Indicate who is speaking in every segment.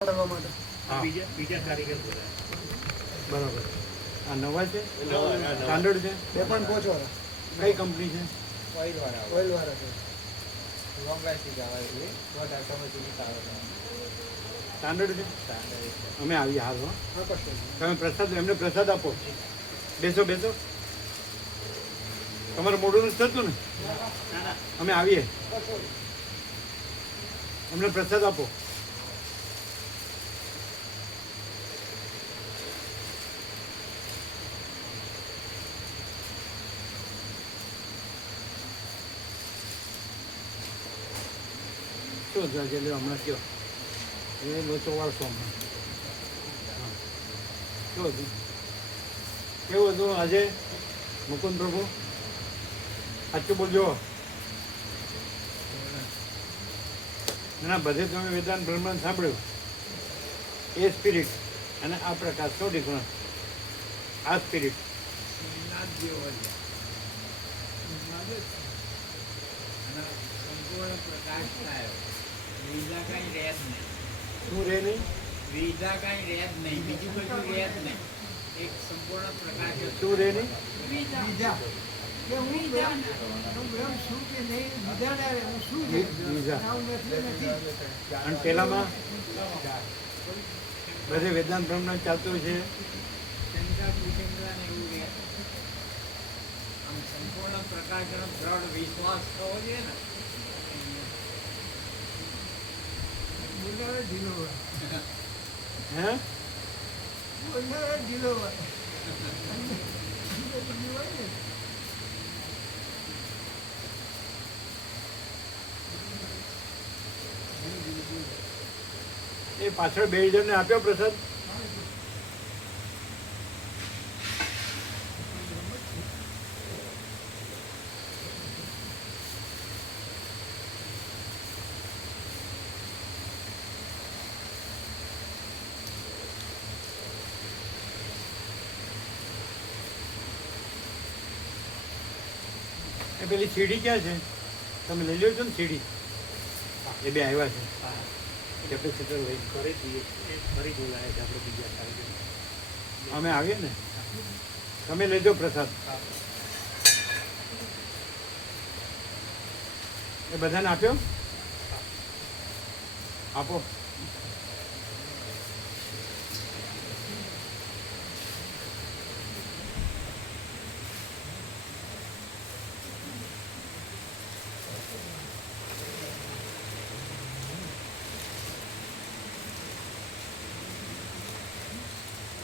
Speaker 1: કરવા માટે.
Speaker 2: બીજા બીજા કારીગર
Speaker 3: બરાબર. આ નવા છે?
Speaker 2: નવા, આ નવા.
Speaker 3: સ્ટાન્ડર્ડ છે?
Speaker 1: બે પોઈન્ટ પાંચ
Speaker 3: કઈ કંપની છે?
Speaker 4: ઓઇલ વાળા
Speaker 1: ઓઇલ વાળા છે
Speaker 4: લોંગ આવે છે. દોઢ ઓટોમેટિક આવે છે
Speaker 3: સ્ટાન્ડર્ડ છે?
Speaker 4: સ્ટાન્ડર્ડ
Speaker 3: અમે આવીએ હાલ હા.
Speaker 1: કશું
Speaker 3: તમે પ્રસાદ એમને પ્રસાદ આપો. બેસો બેસો. તમારું મોઢું નથી થતું ને? અમે આવીએ. એમને પ્રસાદ આપો. શું છે? આજે હમણાં કયો. એ લોચો વાળશો હમણાં. કેવું હતું કેવું હતું આજે? મુકુંદ પ્રભુ? સાચું બોલજો. ના, બધે તમે વેદાંત બ્રહ્માંડ સાંભળ્યું. એ સ્પિરિટ અને આ પ્રકાશ શું ડિફરન્સ આ સ્પિરિટ.
Speaker 4: સંપૂર્ણ પ્રકાશ થયો. બીજા કઈ રહે જ નહીં.
Speaker 3: શું રહે નહીં?
Speaker 4: બીજા કઈ રહે જ નહીં. બીજું કશું રહે જ નહીં. એક સંપૂર્ણ પ્રકાશ
Speaker 3: શું રહે નહીં?
Speaker 1: બીજા.
Speaker 3: અને પેલામાં? બધે વેદાંત ચાલતું છે?
Speaker 4: સંપૂર્ણ પ્રકાશનો દ્રઢ વિશ્વાસ થવો જોઈએ ને
Speaker 1: બોલાવે ઢીલો હોય
Speaker 3: હે
Speaker 1: બોલાવે ઢીલો હોય ઢીલો ઢીલો હોય ને
Speaker 3: એ પાછળ બે જણને આપ્યો પ્રસાદ? પેલી સીડી ક્યાં છે? તમે લઈ લો છો ને સીડી. એ બે આવ્યા છે. કેપેસિટર લઈ
Speaker 2: કરી દઈએ. એ ફરી બોલાય છે આપણે બીજા
Speaker 3: અમે આવીએ ને? તમે લેજો પ્રસાદ. એ બધાને આપ્યો? આપો.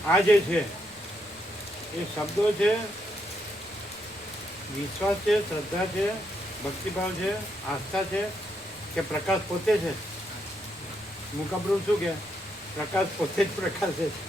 Speaker 3: આ જે છે, એ શબ્દો છે, વિશ્વાસ છે, શ્રદ્ધા છે, ભક્તિભાવ છે, આસ્થા છે, કે પ્રકાશ પોતે છે? હું કબરું શું કે પ્રકાશ પોતે જ પ્રકાશે છે?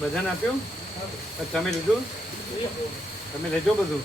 Speaker 3: બધાને આપ્યું? તમે લીધું? તમે લેજો બધું.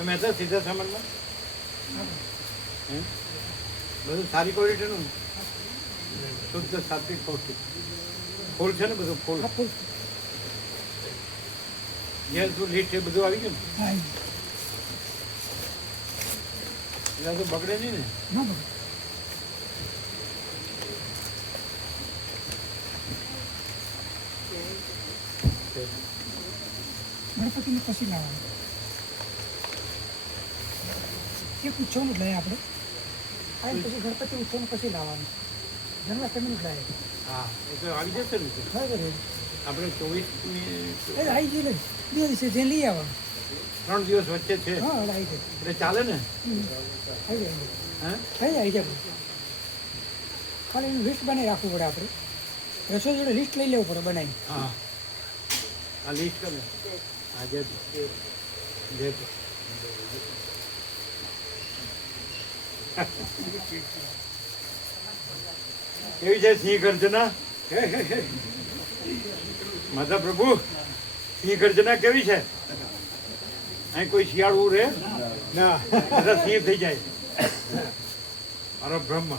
Speaker 3: તમે હતા સીધા સામાનમાં હે? બધું સારી ક્વોલિટીનું શુદ્ધ સાત્વિક પૌષ્ટિક ફૂલ છે ને બધું ફૂલ ગેસ લીટ એ બધું આવી ગયું ને એટલે આ તો બગડે નહીં ને
Speaker 1: ગણપતિ
Speaker 5: ગણપતિને પછી લાવવાનું એક ઉત્સવનું જ લઈએ આપણે. આ પછી ગણપતિ ઉત્સવનું પછી લાવવાનું. જન્માષ્ટમીનું જ લાવીએ
Speaker 3: હા એ તો આવી જશે ને
Speaker 5: એ
Speaker 3: આપણે ચોવીસ
Speaker 5: આવી જઈએ બે દિવસે જે લઈ આવવાનું.
Speaker 3: ત્રણ દિવસ વચ્ચે છે.
Speaker 5: હા આવી જાય.
Speaker 3: એટલે ચાલે ને.
Speaker 5: આવી જાય.
Speaker 3: હા?
Speaker 5: થઈ જાય આવી જાય. ખાલી એનું લિસ્ટ બનાવી રાખવું પડે આપણે. રસોઈ જોડે લિસ્ટ લઈ લેવું પડે બનાવી
Speaker 3: હા. આ લિસ્ટ કરે હા જે કેવી છે સિંહ ગર્જના? માતા પ્રભુ, સિંહ ગર્જના કેવી છે? અહીં કોઈ શિયાળું રહે ના, બધા સિંહ થઈ જાય. મારો બ્રહ્મ.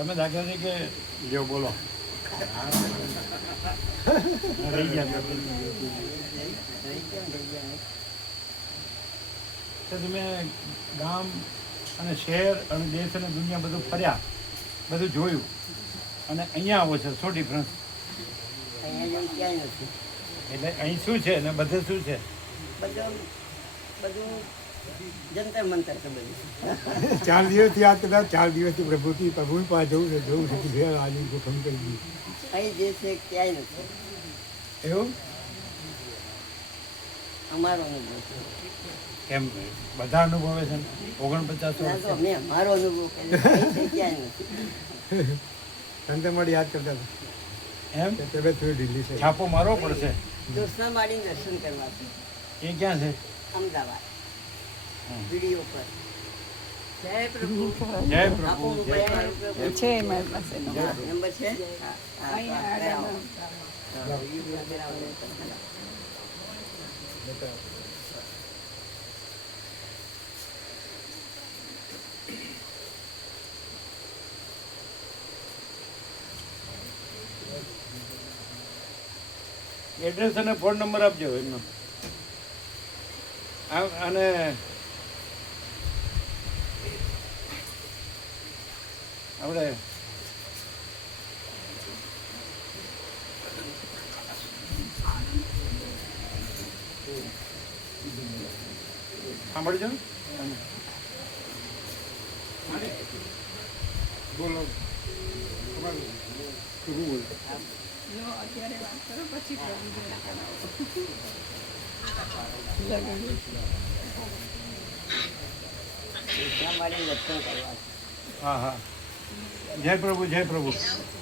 Speaker 3: તમે દાખલા તરીકે જો બોલો. રહી ગયા તો તમે ગામ અને શહેર અને દેશ અને દુનિયા બધું ફર્યા બધું જોયું. અને અહીંયા આવો છો શું ડિફરન્સ એટલે અહીં શું છે અને બધે શું છે?
Speaker 6: બધું બધું જંતર મંતર છે બધું
Speaker 7: ચાર દિવસથી આ કદાચ ચાર દિવસથી પ્રભુથી પ્રભુ પાસે જવું છે જવું છે કે આજે ગોઠવણ કરી દીધું.
Speaker 6: અહીં જે છે ક્યાંય નથી.
Speaker 3: એવું?
Speaker 6: અમારો અનુભવ
Speaker 3: કેમ બધા અનુભવે છે ઓગણપચાસ વર્ષ.
Speaker 6: મારો અનુભવ ક્યાંય નથી.
Speaker 7: સંત મળી યાદ કરતા હતા.
Speaker 3: એમ?
Speaker 7: કે તબિયત થોડી ઢીલી છે.
Speaker 3: છાપો મારવો પડશે.
Speaker 6: દોસ્તમાળી દર્શન કરવા છે.
Speaker 3: એ ક્યાં છે?
Speaker 6: અમદાવાદ. વીડિયો પર. જય પ્રભુ.
Speaker 3: જય પ્રભુ.
Speaker 8: છે મારી પાસે
Speaker 6: નંબર છે.
Speaker 3: એડ્રેસ અને ફોન નંબર આપજો એમનો. આ- અને આપણે સાંભળજો. બોલો. તમારું
Speaker 8: અત્યારે વાત કરો પછી પ્રભુ
Speaker 3: હા હા. જય પ્રભુ જય પ્રભુ.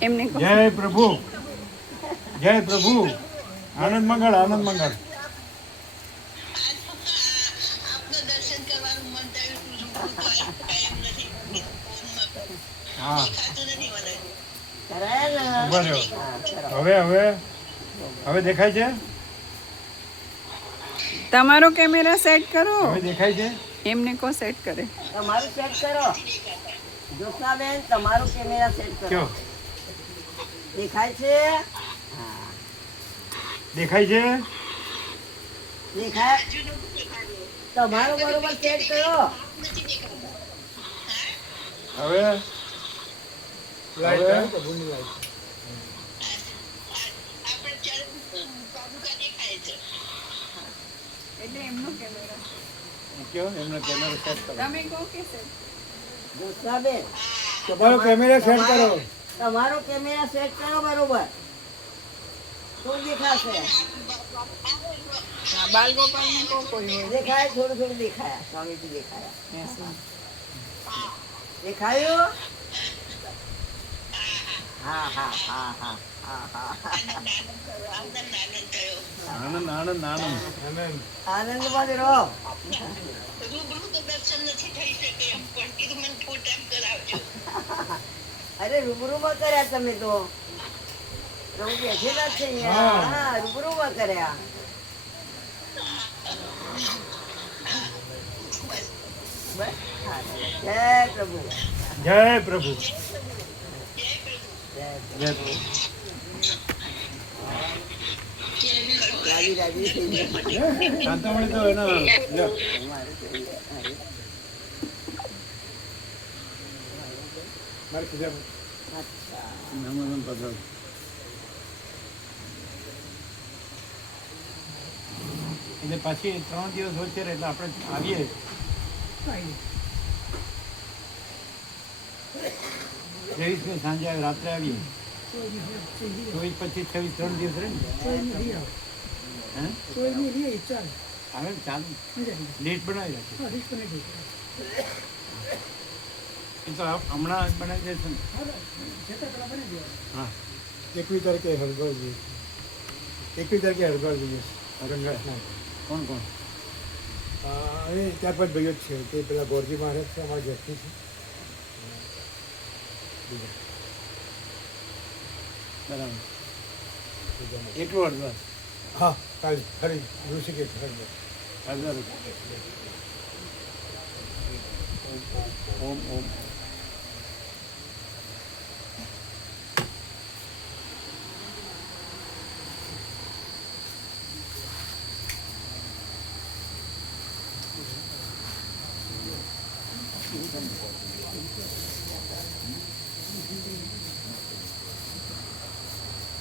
Speaker 8: એમને
Speaker 3: જય પ્રભુ. જય પ્રભુ. આનંદ મંગળ આનંદ મંગળ. હા. હવે હવે? હવે દેખાય છે?
Speaker 8: તમારો કેમેરા સેટ કરો.
Speaker 3: હવે દેખાય છે?
Speaker 8: એમને કો સેટ કરે.
Speaker 6: તમારું સેટ કરો. જ્યોત્સનાબેન તમારો કેમેરા સેટ કરો. દેખાય છે?
Speaker 3: દેખાય છે?
Speaker 6: દેખાય? તમારો બરોબર સેટ કરો.
Speaker 3: હવે?
Speaker 7: લાઈટ
Speaker 8: એટલે એમનો કેમેરા.
Speaker 3: એમનો કેમેરો સેટ કરો.
Speaker 8: તમે કહો કે સેટ
Speaker 6: જ્યોત્સનાબેન
Speaker 7: તમારો કેમેરા સેટ કરો.
Speaker 6: તમારો કેમેરા સેટ કરો બરોબર. શું દેખાશે?
Speaker 8: કોઈ
Speaker 6: દેખાય થોડું થોડું દેખાયા. સ્વામીજી દેખાયા. દેખાયું? હા હા હા હા.
Speaker 9: આનંદ આનંદ
Speaker 3: આનંદ આનંદ આનંદ
Speaker 6: રહો
Speaker 9: રૂબરૂ તો દર્શન નથી થઈ શકે એમ પણ કીધું મને ફોટા કરાવજો
Speaker 6: અરે રૂબરૂમાં કર્યા તમે તો પ્રભુ બેઠેલા છે અહીંયા હા રૂબરૂમાં કર્યા જય પ્રભુ.
Speaker 3: જય પ્રભુ.
Speaker 6: જય પ્રભુ.
Speaker 3: જય પ્રભુ
Speaker 6: ચાલુ રાજી રાજી થઈ જાય
Speaker 3: એટલે પછી ત્રણ દિવસ વચ્ચે એટલે આપણે આવીએ. ત્રેવીસમી સાંજે રાત્રે આવીએ. ચોવીસ પચીસ છવ્વીસ ત્રણ દિવસ રહે ને? હે આવે ને ચાલુ લેટ બનાવી રાખીએ એ તો આપ હમણાં જ બનાવી દેશે ને હા
Speaker 7: એકવીસ તારીખે હરદ્વાર જઈએ એકવીસ તારીખે હરદ્વાર જઈએ ગંગા સ્નાન
Speaker 3: કોણ કોણ
Speaker 7: આ, અને ચાર પાંચ ભાઈઓ જ છે તે પેલા ગોરજી મહારાજ છે અમારા જસ્તી છે બીજા
Speaker 3: બરાબર
Speaker 7: બીજા નથી.
Speaker 3: એટલું અડધા
Speaker 7: હા કાલે ખરી ઋષિકેશ હરદ્વાર
Speaker 3: અડધા ઓમ ઓમ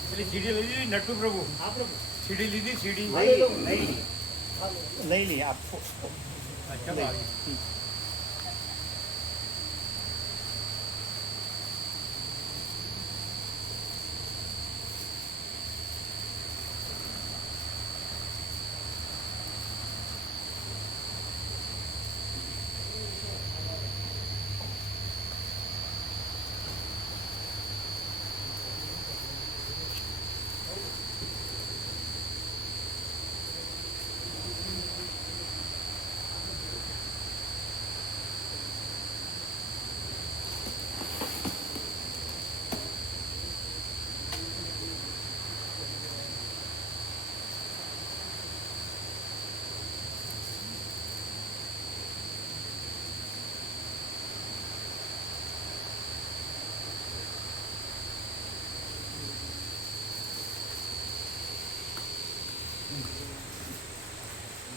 Speaker 3: પેલી સીડી લીધી નટુ પ્રભુ સીડી લીધી સીડી
Speaker 2: લઈ લઈએ આપો
Speaker 3: અચ્છા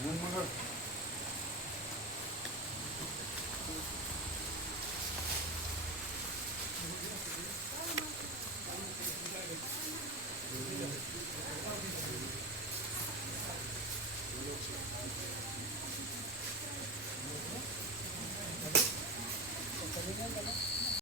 Speaker 3: બારી. મૂળ મંગળ